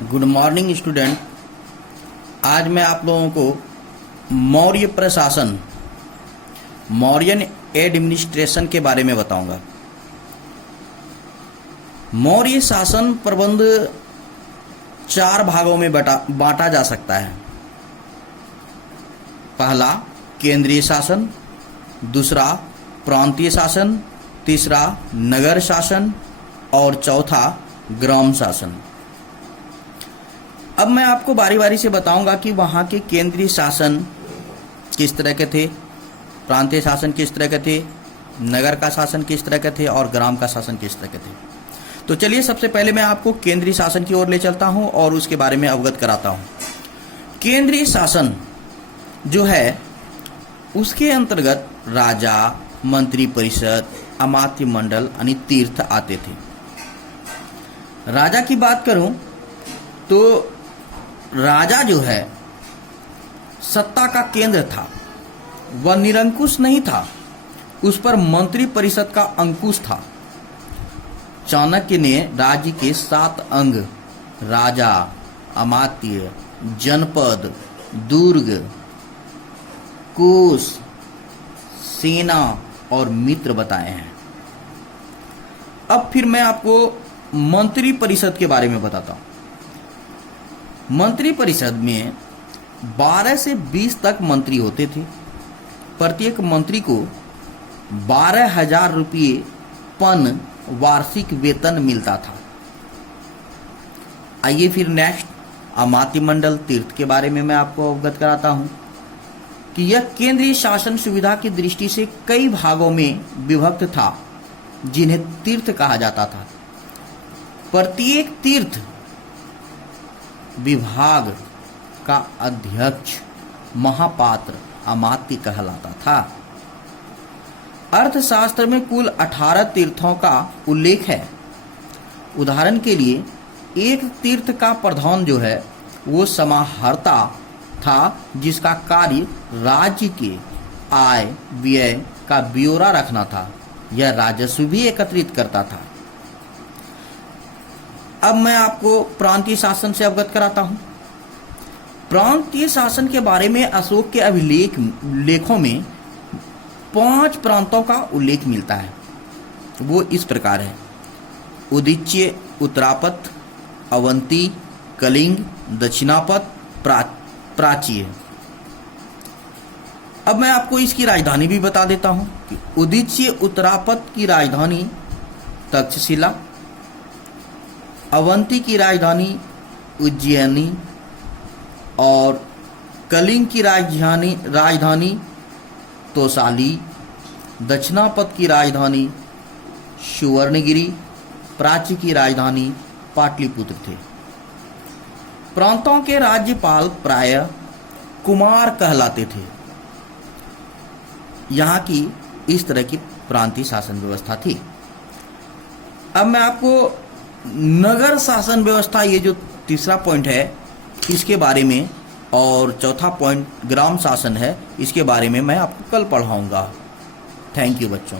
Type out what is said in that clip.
Good morning student. आज मैं आप लोगों को मौर्य प्रशासन, मौर्यन एडमिनिस्ट्रेशन के बारे में बताऊंगा। मौर्य शासन प्रबंध 4 भागों में बांटा जा सकता है। पहला केंद्रीय शासन, दूसरा प्रांतीय शासन, तीसरा नगर शासन और चौथा ग्राम शासन। अब मैं आपको बारी बारी से बताऊंगा कि वहाँ के केंद्रीय शासन किस तरह के थे, प्रांतीय शासन किस तरह के थे, नगर का शासन किस तरह के थे और ग्राम का शासन किस तरह के थे। तो चलिए सबसे पहले मैं आपको केंद्रीय शासन की ओर ले चलता हूँ और उसके बारे में अवगत कराता हूँ। केंद्रीय शासन जो है उसके अंतर्गत राजा, मंत्री परिषद, अमात्य मंडल यानी तीर्थ आते थे। राजा की बात करूं तो राजा जो है सत्ता का केंद्र था, वह निरंकुश नहीं था, उस पर मंत्री परिषद का अंकुश था। चाणक्य ने राज्य के 7 अंग राजा, अमात्य, जनपद, दुर्ग, कोष, सेना और मित्र बताए हैं। अब फिर मैं आपको मंत्री परिषद के बारे में बताता हूं। मंत्री परिषद में 12 से 20 तक मंत्री होते थे। प्रत्येक मंत्री को 12,000 रुपये पन वार्षिक वेतन मिलता था। आइए फिर नेक्स्ट अमात्य मंडल तीर्थ के बारे में मैं आपको अवगत कराता हूं कि यह केंद्रीय शासन सुविधा की दृष्टि से कई भागों में विभक्त था, जिन्हें तीर्थ कहा जाता था। प्रत्येक तीर्थ विभाग का अध्यक्ष महापात्र अमात्य कहलाता था। अर्थशास्त्र में कुल 18 तीर्थों का उल्लेख है। उदाहरण के लिए एक तीर्थ का प्रधान जो है वो समाहर्ता था, जिसका कार्य राज्य के आय व्यय का ब्यौरा रखना था। यह राजस्व भी एकत्रित करता था। अब मैं आपको प्रांतीय शासन से अवगत कराता हूं। प्रांतीय शासन के बारे में अशोक के अभिलेखों में 5 प्रांतों का उल्लेख मिलता है। वो इस प्रकार है: उदीच्य, उत्तरापथ, अवंती, कलिंग, दक्षिणापथ, प्राच्य। अब मैं आपको इसकी राजधानी भी बता देता हूं कि उदीच्य उत्तरापथ की राजधानी तक्षशिला, अवंती की राजधानी उज्जैनी और कलिंग की राजधानी तोसाली, दक्षिणापथ की राजधानी सुवर्णगिरी, प्राच्य की राजधानी पाटलिपुत्र थे। प्रांतों के राज्यपाल प्रायः कुमार कहलाते थे। यहाँ की इस तरह की प्रांतीय शासन व्यवस्था थी। अब मैं आपको नगर शासन व्यवस्था, ये जो तीसरा पॉइंट है, इसके बारे में, और चौथा पॉइंट ग्राम शासन है, इसके बारे में मैं आपको कल पढ़ाऊंगा। थैंक यू बच्चों।